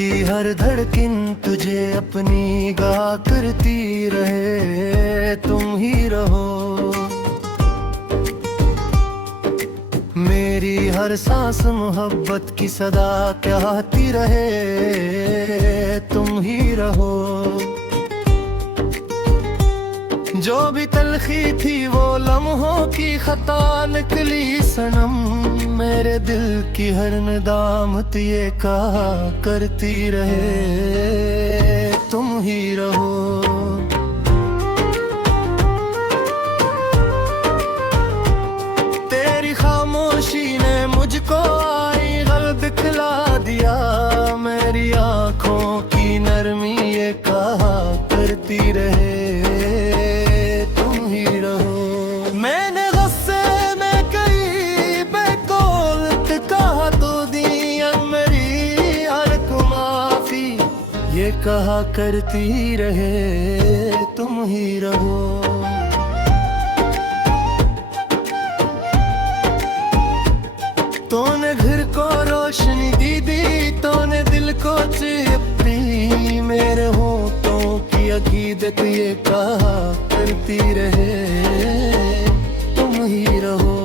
की हर धड़कन तुझे अपनी गा करती रहे, तुम ही रहो। मेरी हर सांस मोहब्बत की सदा कहती रहे, तुम ही रहो। जो भी तलखी थी वो लम्हों की खता निकली सनम, मेरे दिल की हर नदामत ये कहा करती रहे, तुम ही रहो। तेरी खामोशी ने मुझको आई गल दिखला दिया, मेरी आंखों की नरमी ये कहा करती रहे, ये कहा करती रहे, तुम ही रहो। तूने घर को रोशनी दी, तूने दिल को चिपकी, मेरे होठों की अकीदत ये कहा करती रहे, तुम ही रहो।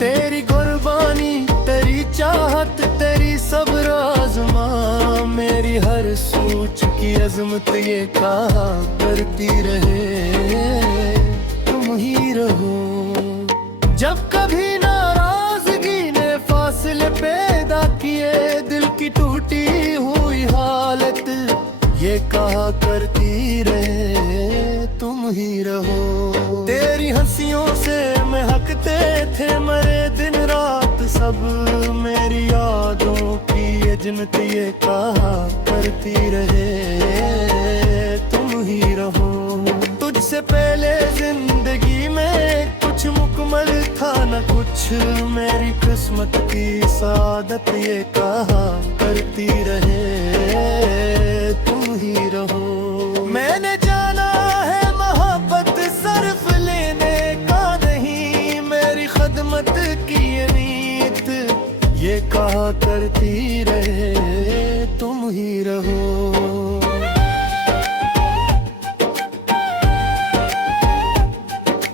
तेरी कुर्बानी, तेरी चाहत, तेरी सब्र आज़मा, मेरी हर सोच की अज़मत ये कहा करती रहे, तुम ही रहो। जब कभी नाराज़गी ने फासले पैदा किए, दिल की टूटी हुई हालत ये कहा करती रहे, तुम ही रहो। तेरी हंसियों से महकते थे मरे दिन रात सब, मेरी यादों की ये जन्नत ये कहा करती रहे, तुम ही रहो। तुझसे पहले जिंदगी में कुछ मुकम्मल था न कुछ, मेरी किस्मत की सादत ये कहा करती रहे, तुम ही रहो। मैंने जाना है मोहब्बत सर्फ लेने का नहीं, मेरी खदमत की ये नीयत ये कहा करती रहे, तुम ही रहो।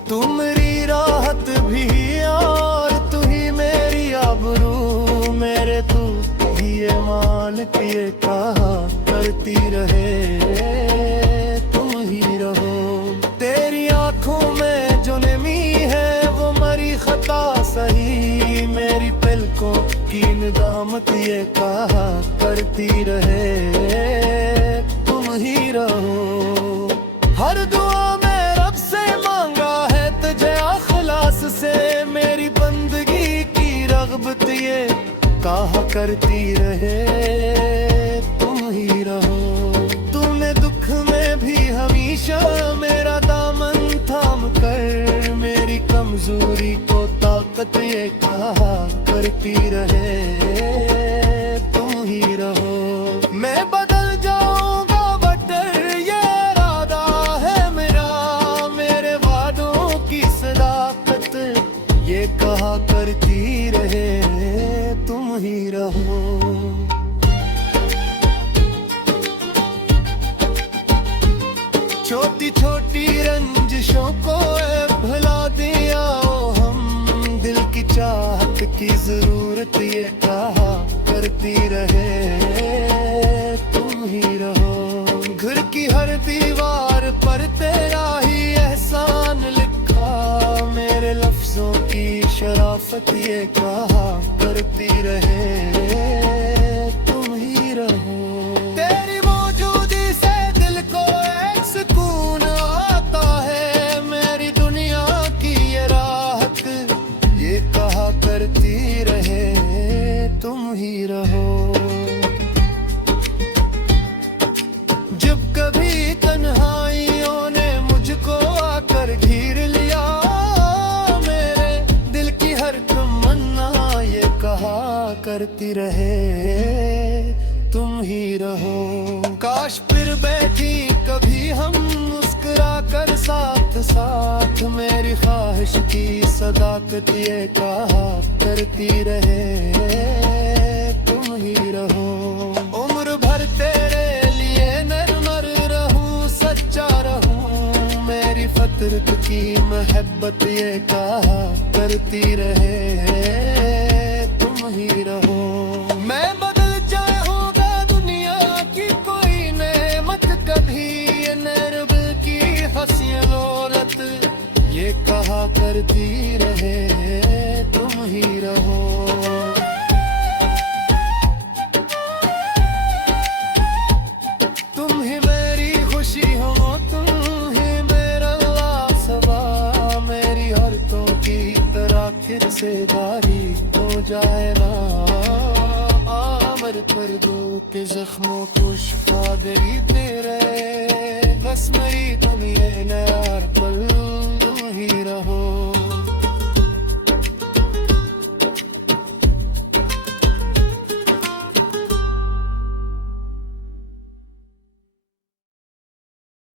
तुम मेरी राहत भी और तू ही मेरी आबरू, मेरे तू ही ये मालिक ये कहा करती रहे, तुम ही रहो। तेरी आंखों में जो नमी है वो मरी खता सही, मेरी पलकों की नदामत ये कहा करती रहे, तुम ही रहो। हर दुआ में रब से मांगा है तुझे अखलास से, मेरी बंदगी की रग़बत ये कहा करती रहे, तुम ही रहो। तूने दुख में भी हमेशा मेरा दामन थाम कर, मेरी कमजोरी को ताकत ये कहा करती रहे, तुम ही रहो। मैं बदल जाऊंगा बटर ये इरादा है मेरा, मेरे वादों की सदाकत ये कहा करती रहे, तुम ही रहो। छोटी छोटी रंजिशों को भुला दिया हम, दिल की चाहत की जरूरत ये कहा करती रहे, तुम ही रहो। घर की हर दीवार पर तेरा ही एहसान लिखा, मेरे लफ्जों की शराफत ये कहा करती रहे, तुम ही रहो। तेरी मौजूदी से दिल को एक सुकून आता है, मेरी दुनिया की ये राहत ये कहा करती रहे, तुम ही रहो। जब कभी तन्हाइयों ने मुझको आकर घेर लिया, मेरे दिल की हर तमन्ना ये कहा करती रहे, तुम ही रहो। काश फिर बैठी कभी हम मुस्कुरा कर साथ साथ, मेरी ख्वाहिश की सदाकत ये कहा करती रहे, तुम ही रहो। उम्र भर फितरत की मोहब्बत ये कहा करती रहे तुम ही रहो। मैं बदल जाए होगा दुनिया की कोई नेमत कभी, ये नरब की हंसी दौलत ये कहा करती रहे तुम ही रहो। तुम ही मेरी खुशी हो, तुम ही मेरा लासवा, मेरी हरतों की तरह आखिर से बारी हो जाए ना। आमर पर दो के जख्मों को शिफा दे तेरे, बस मेरी तुम ये नयार